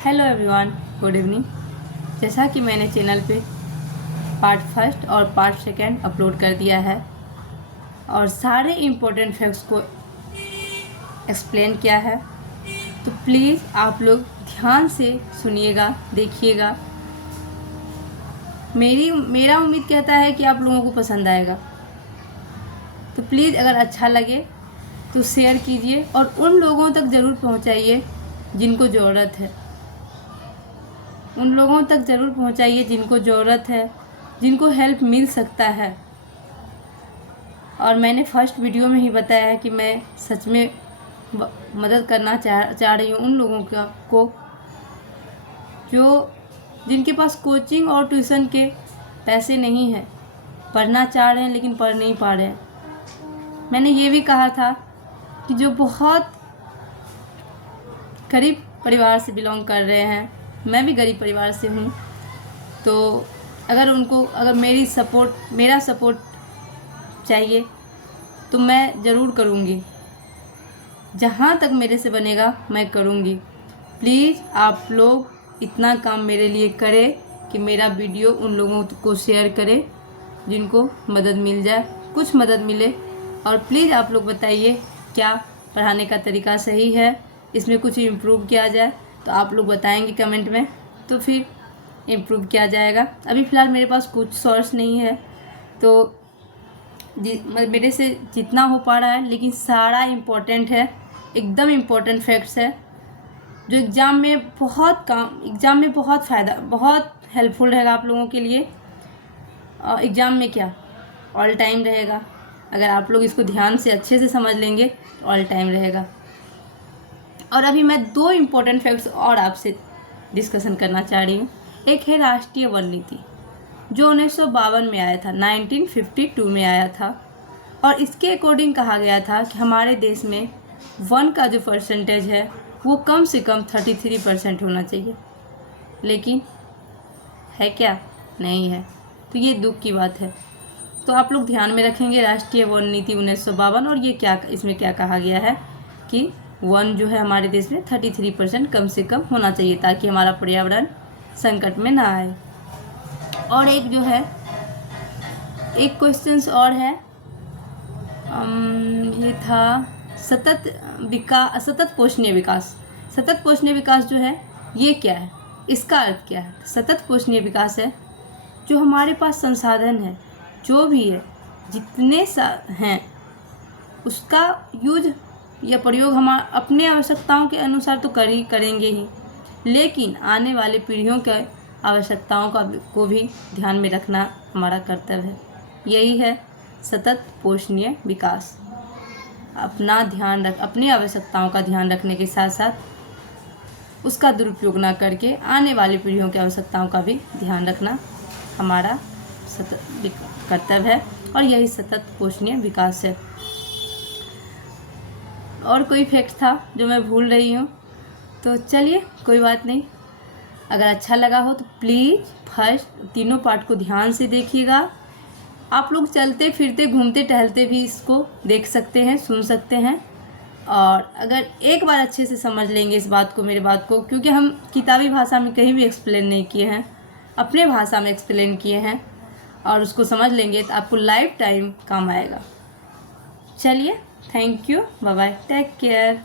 Hello everyone, good evening. जैसा कि मैंने चैनल पे पार्ट फर्स्ट और पार्ट सेकंड अपलोड कर दिया है और सारे इम्पोर्टेंट फैक्ट्स को एक्सप्लेन किया है, तो प्लीज़ आप लोग ध्यान से सुनिएगा, देखिएगा। मेरा उम्मीद कहता है कि आप लोगों को पसंद आएगा, तो प्लीज़ अगर अच्छा लगे तो शेयर कीजिए और उन लोगों तक ज़रूर पहुंचाइए जिनको ज़रूरत है। उन लोगों तक ज़रूर पहुंचाइए जिनको ज़रूरत है, जिनको हेल्प मिल सकता है। और मैंने फर्स्ट वीडियो में ही बताया है कि मैं सच में मदद करना चाह रही हूँ उन लोगों को जो जिनके पास कोचिंग और ट्यूशन के पैसे नहीं हैं, पढ़ना चाह रहे हैं लेकिन पढ़ नहीं पा रहे हैं। मैंने ये भी कहा था कि जो बहुत गरीब परिवार से बिलोंग कर रहे हैं, मैं भी गरीब परिवार से हूँ, तो अगर मेरा सपोर्ट चाहिए तो मैं ज़रूर करूँगी। जहाँ तक मेरे से बनेगा मैं करूँगी। प्लीज़ आप लोग इतना काम मेरे लिए करें कि मेरा वीडियो उन लोगों को शेयर करें जिनको मदद मिल जाए, कुछ मदद मिले। और प्लीज़ आप लोग बताइए क्या पढ़ाने का तरीका सही है, इसमें कुछ इम्प्रूव किया जाए तो आप लोग बताएंगे कमेंट में, तो फिर इम्प्रूव किया जाएगा। अभी फ़िलहाल मेरे पास कुछ सोर्स नहीं है, तो मेरे से जितना हो पा रहा है, लेकिन सारा इम्पोर्टेंट है, एकदम इम्पोर्टेंट फैक्ट्स है जो एग्ज़ाम में बहुत हेल्पफुल रहेगा आप लोगों के लिए। और एग्ज़ाम में क्या ऑल टाइम रहेगा, अगर आप लोग इसको ध्यान से अच्छे से समझ लेंगे तो ऑल टाइम रहेगा। और अभी मैं दो इम्पोर्टेंट फैक्ट्स और आपसे डिस्कशन करना चाह रही हूँ। एक है राष्ट्रीय वन नीति जो 1952 में आया था, 1952 में आया था, और इसके अकॉर्डिंग कहा गया था कि हमारे देश में वन का जो परसेंटेज है वो कम से कम 33% होना चाहिए। लेकिन है क्या? नहीं है। तो ये दुख की बात है। तो आप लोग ध्यान में रखेंगे राष्ट्रीय वन नीति 1952, और ये इसमें क्या कहा गया है कि वन जो है हमारे देश में 33% कम से कम होना चाहिए ताकि हमारा पर्यावरण संकट में ना आए। और एक जो है एक क्वेश्चंस और है, ये था सतत पोषणीय विकास। सतत पोषणीय विकास जो है ये क्या है, इसका अर्थ क्या है? सतत पोषणीय विकास है जो हमारे पास संसाधन है, जो भी है, जितने हैं उसका यूज या प्रयोग हम अपने आवश्यकताओं के अनुसार तो करेंगे ही, लेकिन आने वाले पीढ़ियों के आवश्यकताओं को भी ध्यान में रखना हमारा कर्तव्य है। यही है सतत पोषणीय विकास। अपनी आवश्यकताओं का ध्यान रखने के साथ साथ उसका दुरुपयोग ना करके आने वाली पीढ़ियों की आवश्यकताओं का भी ध्यान रखना हमारा सतत कर्तव्य है, और यही सतत पोषणीय विकास है। और कोई फैक्ट था जो मैं भूल रही हूँ, तो चलिए कोई बात नहीं। अगर अच्छा लगा हो तो प्लीज़ फर्स्ट तीनों पार्ट को ध्यान से देखिएगा। आप लोग चलते फिरते घूमते टहलते भी इसको देख सकते हैं, सुन सकते हैं। और अगर एक बार अच्छे से समझ लेंगे इस बात को, मेरी बात को, क्योंकि हम किताबी भाषा में कहीं भी एक्सप्लेन नहीं किए हैं, अपने भाषा में एक्सप्लेन किए हैं, और उसको समझ लेंगे तो आपको लाइफ टाइम काम आएगा। चलिए, thank you, bye bye, take care.